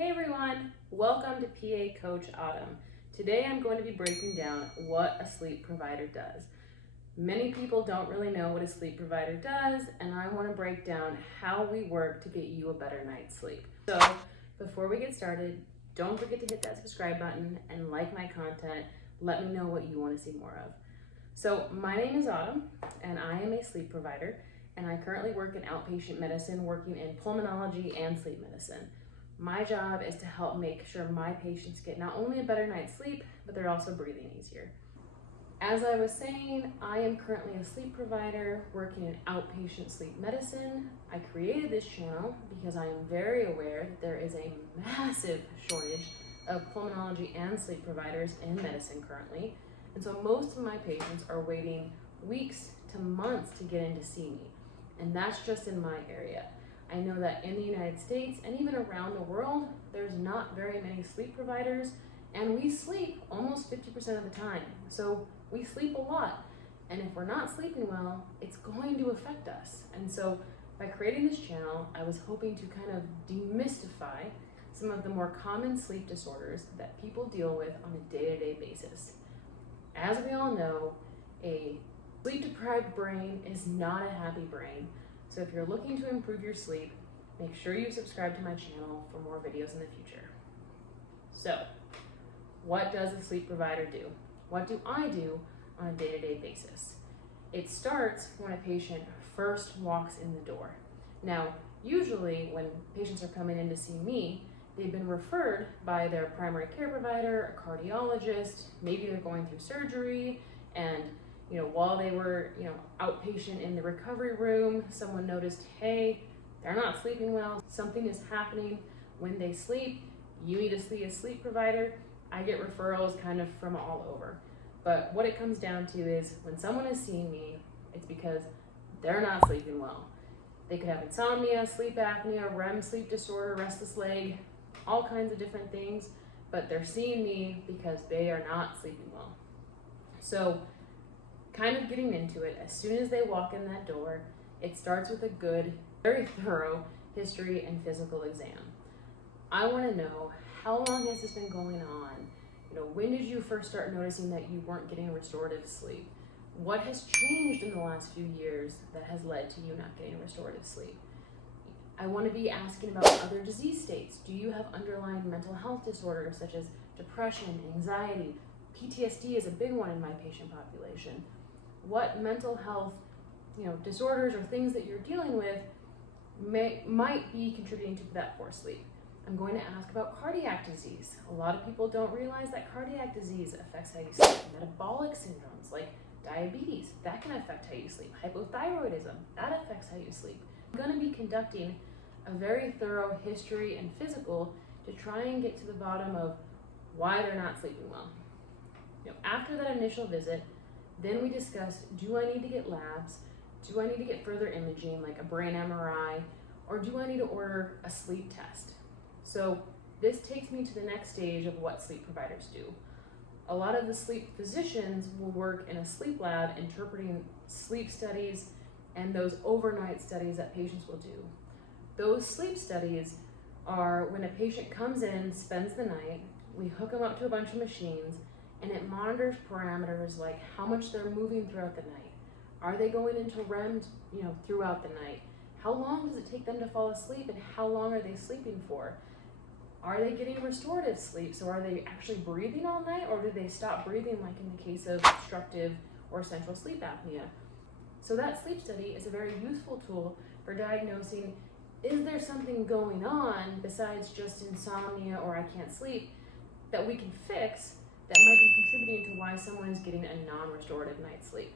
Hey everyone, welcome to PA Coach Autumn. Today I'm going to be breaking down what a sleep provider does. Many people don't really know what a sleep provider does, and I want to break down how we work to get you a better night's sleep. So before we get started, don't forget to hit that subscribe button and like my content. Let me know what you want to see more of. So my name is Autumn, and I am a sleep provider, and I currently work in outpatient medicine, working in pulmonology and sleep medicine. My job is to help make sure my patients get not only a better night's sleep, but they're also breathing easier. As I was saying, I am currently a sleep provider working in outpatient sleep medicine. I created this channel because I am very aware that there is a massive shortage of pulmonology and sleep providers in medicine currently. And so most of my patients are waiting weeks to months to get in to see me. And that's just in my area. I know that in the United States and even around the world, there's not very many sleep providers, and we sleep almost 50% of the time. So we sleep a lot. And if we're not sleeping well, it's going to affect us. And so by creating this channel, I was hoping to kind of demystify some of the more common sleep disorders that people deal with on a day-to-day basis. As we all know, a sleep-deprived brain is not a happy brain. So if you're looking to improve your sleep, make sure you subscribe to my channel for more videos in the future. So, what does a sleep provider do? What do I do on a day-to-day basis? It starts when a patient first walks in the door. Now, usually when patients are coming in to see me, they've been referred by their primary care provider, a cardiologist, maybe they're going through surgery, and while they were, outpatient in the recovery room, someone noticed, hey, they're not sleeping well. Something is happening when they sleep. You need to see a sleep provider. I get referrals kind of from all over. But what it comes down to is when someone is seeing me, it's because they're not sleeping well. They could have insomnia, sleep apnea, REM sleep disorder, restless leg, all kinds of different things, but they're seeing me because they are not sleeping well. So, kind of getting into it, as soon as they walk in that door, it starts with a good, very thorough history and physical exam. I want to know, how long has this been going on? When did you first start noticing that you weren't getting restorative sleep? What has changed in the last few years that has led to you not getting restorative sleep? I want to be asking about other disease states. Do you have underlying mental health disorders such as depression, anxiety? PTSD is a big one in my patient population. What mental health, disorders or things that you're dealing with might be contributing to that poor sleep. I'm going to ask about cardiac disease. A lot of people don't realize that cardiac disease affects how you sleep. Metabolic syndromes like diabetes, that can affect how you sleep. Hypothyroidism, that affects how you sleep. I'm going to be conducting a very thorough history and physical to try and get to the bottom of why they're not sleeping well. After that initial visit, then we discuss, do I need to get labs? Do I need to get further imaging like a brain MRI? Or do I need to order a sleep test? So this takes me to the next stage of what sleep providers do. A lot of the sleep physicians will work in a sleep lab interpreting sleep studies and those overnight studies that patients will do. Those sleep studies are when a patient comes in, spends the night, we hook them up to a bunch of machines, and it monitors parameters like how much they're moving throughout the night. Are they going into REM, throughout the night? How long does it take them to fall asleep, and how long are they sleeping for? Are they getting restorative sleep? So are they actually breathing all night, or do they stop breathing like in the case of obstructive or central sleep apnea? So that sleep study is a very useful tool for diagnosing, is there something going on besides just insomnia or I can't sleep that we can fix that might be contributing to why someone is getting a non-restorative night's sleep.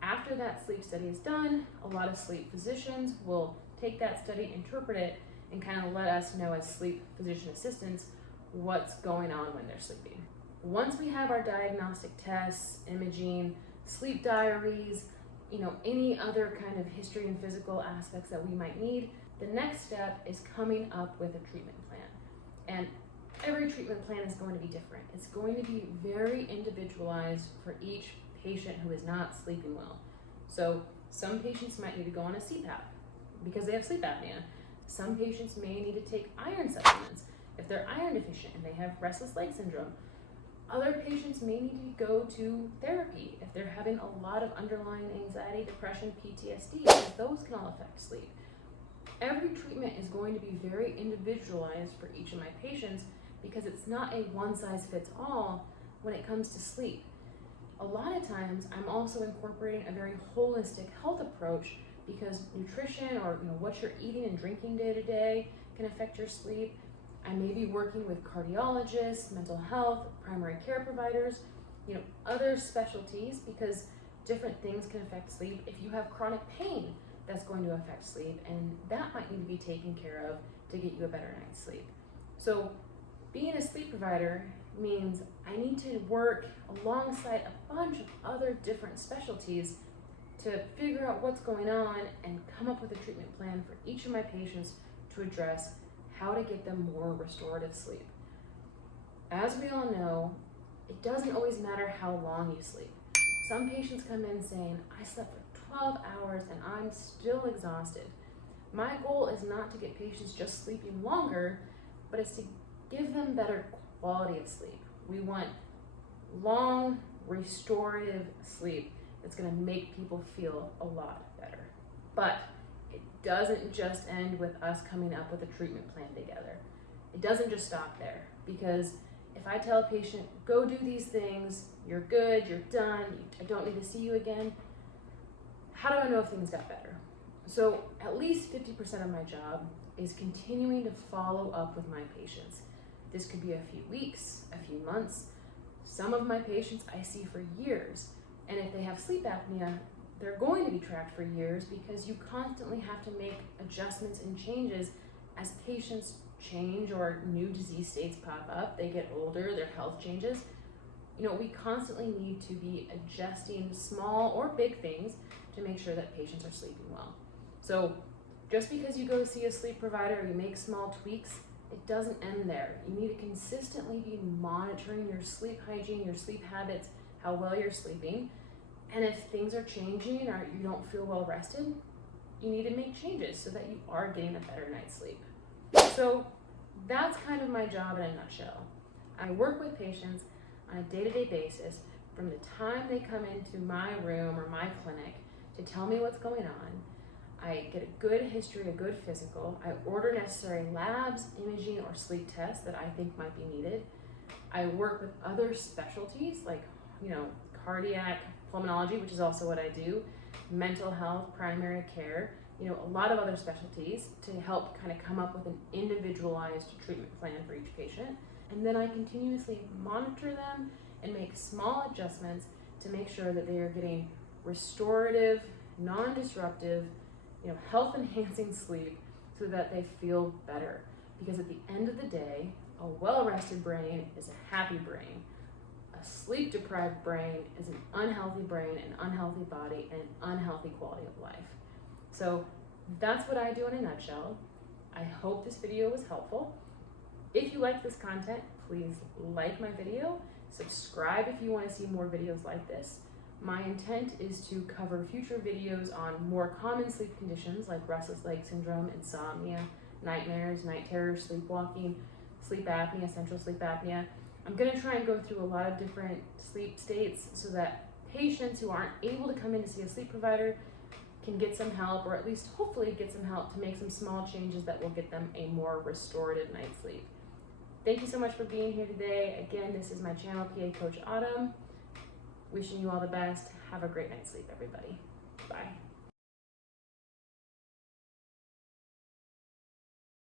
After that sleep study is done, a lot of sleep physicians will take that study, interpret it, and kind of let us know as sleep physician assistants what's going on when they're sleeping. Once we have our diagnostic tests, imaging, sleep diaries, any other kind of history and physical aspects that we might need, the next step is coming up with a treatment plan. And every treatment plan is going to be different. It's going to be very individualized for each patient who is not sleeping well. So some patients might need to go on a CPAP because they have sleep apnea. Some patients may need to take iron supplements If they're iron deficient and they have restless leg syndrome, other patients may need to go to therapy if they're having a lot of underlying anxiety, depression, PTSD, because those can all affect sleep. Every treatment is going to be very individualized for each of my patients because it's not a one-size-fits-all when it comes to sleep. A lot of times I'm also incorporating a very holistic health approach because nutrition or what you're eating and drinking day to day can affect your sleep. I may be working with cardiologists, mental health, primary care providers, other specialties because different things can affect sleep. If you have chronic pain, that's going to affect sleep, and that might need to be taken care of to get you a better night's sleep. So being a sleep provider means I need to work alongside a bunch of other different specialties to figure out what's going on and come up with a treatment plan for each of my patients to address how to get them more restorative sleep. As we all know, it doesn't always matter how long you sleep. Some patients come in saying, I slept for 12 hours and I'm still exhausted. My goal is not to get patients just sleeping longer, but it's to give them better quality of sleep. We want long, restorative sleep that's going to make people feel a lot better. But it doesn't just end with us coming up with a treatment plan together. It doesn't just stop there, because if I tell a patient, go do these things, you're good, you're done, I don't need to see you again, how do I know if things got better? So at least 50% of my job is continuing to follow up with my patients. This could be a few weeks, a few months. Some of my patients I see for years, and if they have sleep apnea, they're going to be tracked for years because you constantly have to make adjustments and changes as patients change or new disease states pop up, they get older, their health changes. We constantly need to be adjusting small or big things to make sure that patients are sleeping well. So just because you go see a sleep provider or you make small tweaks, it doesn't end there. You need to consistently be monitoring your sleep hygiene, your sleep habits, how well you're sleeping. And if things are changing or you don't feel well rested, you need to make changes so that you are getting a better night's sleep. So that's kind of my job in a nutshell. I work with patients on a day-to-day basis from the time they come into my room or my clinic to tell me what's going on. I get a good history, a good physical. I order necessary labs, imaging, or sleep tests that I think might be needed. I work with other specialties like, cardiac, pulmonology, which is also what I do, mental health, primary care, a lot of other specialties to help kind of come up with an individualized treatment plan for each patient. And then I continuously monitor them and make small adjustments to make sure that they are getting restorative, non-disruptive, health-enhancing sleep so that they feel better. Because at the end of the day, a well-rested brain is a happy brain. A sleep-deprived brain is an unhealthy brain, an unhealthy body, and an unhealthy quality of life. So that's what I do in a nutshell. I hope this video was helpful. If you like this content, please like my video, subscribe if you want to see more videos like this. My intent is to cover future videos on more common sleep conditions like restless leg syndrome, insomnia, nightmares, night terrors, sleepwalking, sleep apnea, central sleep apnea. I'm going to try and go through a lot of different sleep states so that patients who aren't able to come in to see a sleep provider can get some help, or at least hopefully get some help to make some small changes that will get them a more restorative night's sleep. Thank you so much for being here today. Again, this is my channel, PA Coach Autumn. Wishing you all the best. Have a great night's sleep, everybody. Bye.